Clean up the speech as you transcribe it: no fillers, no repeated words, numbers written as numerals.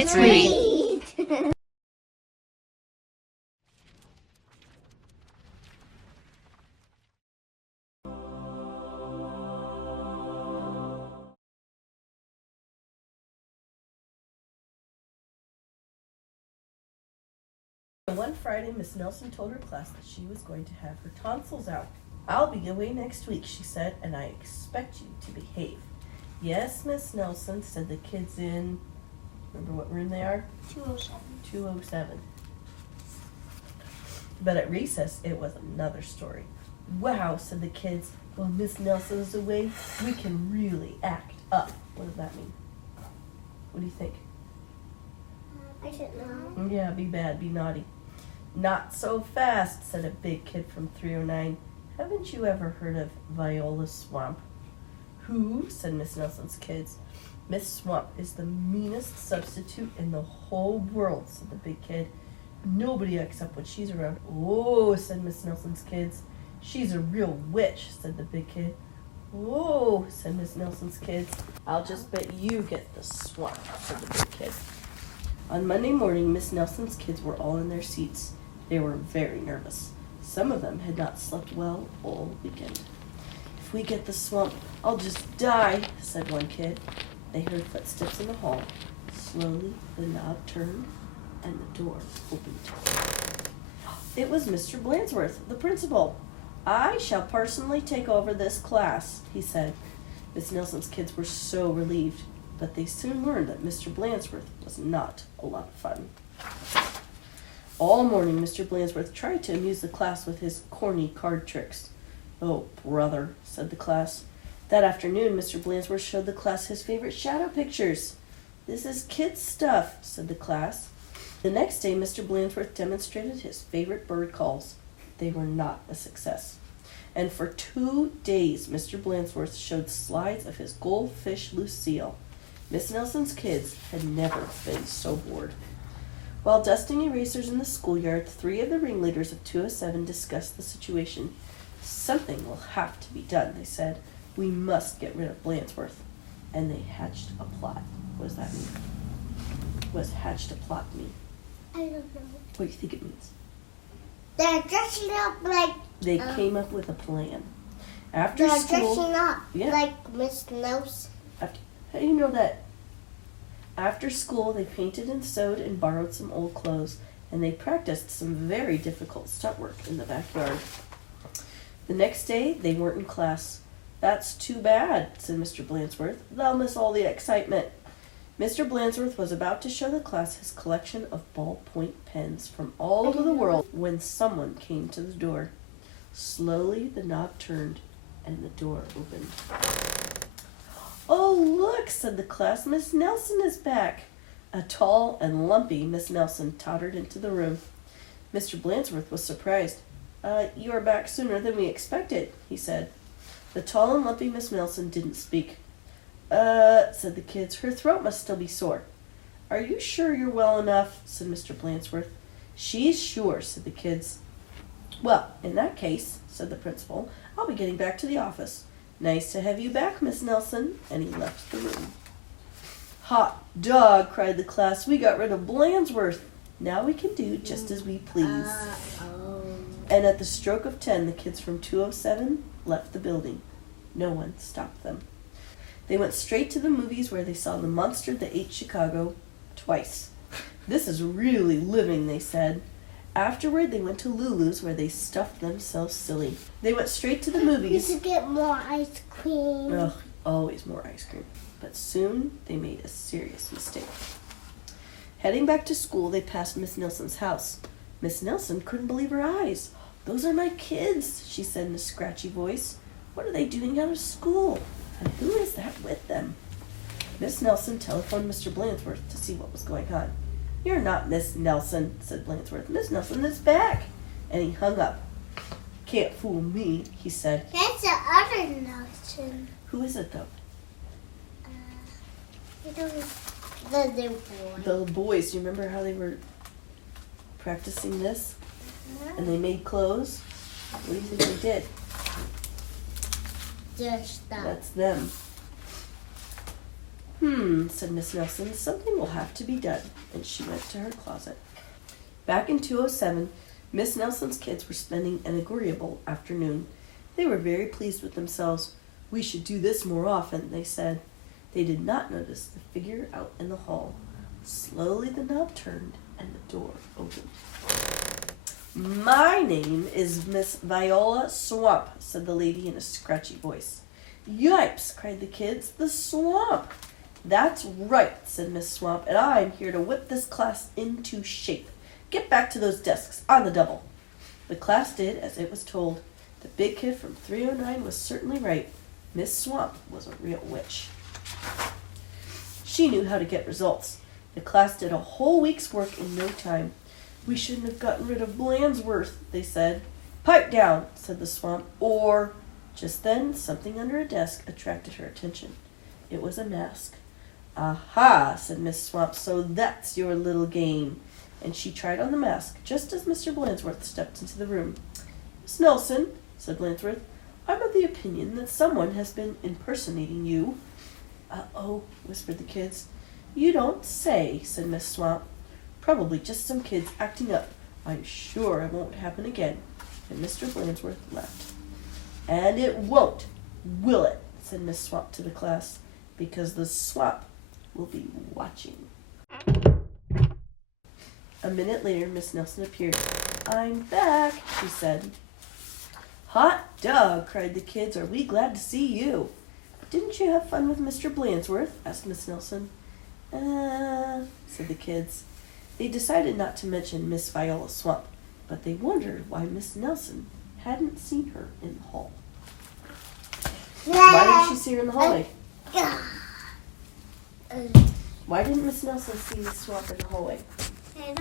Let's read. One Friday, Miss Nelson told her class that she was going to have her tonsils out. "I'll be away next week," she said, "and I expect you to behave." "Yes, Miss Nelson," said the kids in, remember what room they are? 207. 207. But at recess, it was another story. "Wow," said the kids, "while Miss Nelson is away, we can really act up." What does that mean? What do you think? I don't know. Yeah, be bad, be naughty. "Not so fast," said a big kid from 309. "Haven't you ever heard of Viola Swamp?" "Who?" said Miss Nelson's kids. "Miss Swamp is the meanest substitute in the whole world," said the big kid. "Nobody acts up when she's around." "Oh," said Miss Nelson's kids. "She's a real witch," said the big kid. "Oh," said Miss Nelson's kids. "I'll just bet you get the swamp," said the big kid. On Monday morning, Miss Nelson's kids were all in their seats. They were very nervous. Some of them had not slept well all weekend. "If we get the swamp, I'll just die," said one kid. They heard footsteps in the hall. Slowly, the knob turned, and the door opened. It was Mr. Blandsworth, the principal. "I shall personally take over this class," he said. Miss Nelson's kids were so relieved, but they soon learned that Mr. Blandsworth was not a lot of fun. All morning, Mr. Blandsworth tried to amuse the class with his corny card tricks. "Oh, brother," said the class. That afternoon, Mr. Blandsworth showed the class his favorite shadow pictures. "This is kids' stuff," said the class. The next day, Mr. Blandsworth demonstrated his favorite bird calls. They were not a success. And for 2 days, Mr. Blandsworth showed slides of his goldfish Lucille. Miss Nelson's kids had never been so bored. While dusting erasers in the schoolyard, 3 of the ringleaders of 207 discussed the situation. "Something will have to be done," they said. "We must get rid of Blandsworth." And they hatched a plot. What does that mean? What does hatched a plot mean? I don't know. What do you think it means? They're dressing up like... They came up with a plan. After They're school... dressing up Yeah. like Miss Nelson. How do you know that? After school, they painted and sewed and borrowed some old clothes, and they practiced some very difficult stunt work in the backyard. The next day, they weren't in class. "That's too bad," said Mr. Blandsworth. "They'll miss all the excitement." Mr. Blandsworth was about to show the class his collection of ballpoint pens from all over the world when someone came to the door. Slowly, the knob turned, and the door opened. "Oh, look," said the class. "Miss Nelson is back." A tall and lumpy Miss Nelson tottered into the room. Mr. Blandsworth was surprised. You are back sooner than we expected," he said. The tall and lumpy Miss Nelson didn't speak. Said the kids. "Her throat must still be sore." "Are you sure you're well enough?" said Mr. Blandsworth. "She's sure," said the kids. "Well, in that case," said the principal, "I'll be getting back to the office. Nice to have you back, Miss Nelson," and he left the room. "Hot dog," cried the class. "We got rid of Blandsworth. Now we can do just as we please." And at the stroke of 10, the kids from 207 left the building. No one stopped them. They went straight to the movies, where they saw The Monster That Ate Chicago twice. "This is really living," they said. Afterward, they went to Lulu's, where they stuffed themselves silly. They went straight to the movies. We should get more ice cream. Ugh, always more ice cream. But soon, they made a serious mistake. Heading back to school, they passed Miss Nelson's house. Miss Nelson couldn't believe her eyes. "Those are my kids," she said in a scratchy voice. "What are they doing out of school? And who is that with them?" Miss Nelson telephoned Mr. Blandsworth to see what was going on. "You're not Miss Nelson," said Blandsworth. "Miss Nelson is back." And he hung up. "Can't fool me," he said. That's the other Nelson. "Who is it, though?" I don't know. The other boy. The boys. Do you remember how they were practicing this? And they made clothes? What do you think they did? Their stuff. That's them. Said Miss Nelson. Something will have to be done. And she went to her closet. Back in 207, Miss Nelson's kids were spending an agreeable afternoon. They were very pleased with themselves. We should do this more often, they said. They did not notice the figure out in the hall. Slowly the knob turned and the door opened. My name is Miss Viola Swamp, said the lady in a scratchy voice. Yipes, cried the kids. The swamp! That's right, said Miss Swamp, and I'm here to whip this class into shape. Get back to those desks, on the double. The class did as it was told. The big kid from 309 was certainly right. Miss Swamp was a real witch. She knew how to get results. The class did a whole week's work in no time. We shouldn't have gotten rid of Blandsworth, they said. Pipe down, said the Swamp, or... Just then, something under a desk attracted her attention. It was a mask. Aha, said Miss Swamp, so that's your little game. And she tried on the mask, just as Mr. Blandsworth stepped into the room. Miss Nelson, said Blandsworth, I'm of the opinion that someone has been impersonating you. Uh-oh, whispered the kids. You don't say, said Miss Swamp. Probably just some kids acting up. I'm sure it won't happen again. And Mr. Blandsworth left. And it won't, will it, said Miss Swamp to the class, because the swamp will be watching. A minute later, Miss Nelson appeared. I'm back, she said. Hot dog, cried the kids. Are we glad to see you? Didn't you have fun with Mr. Blandsworth? Asked Miss Nelson. Said the kids. They decided not to mention Miss Viola Swamp, but they wondered why Miss Nelson hadn't seen her in the hall. Why didn't she see her in the hallway? Why didn't Miss Nelson see Miss Swamp in the hallway? I don't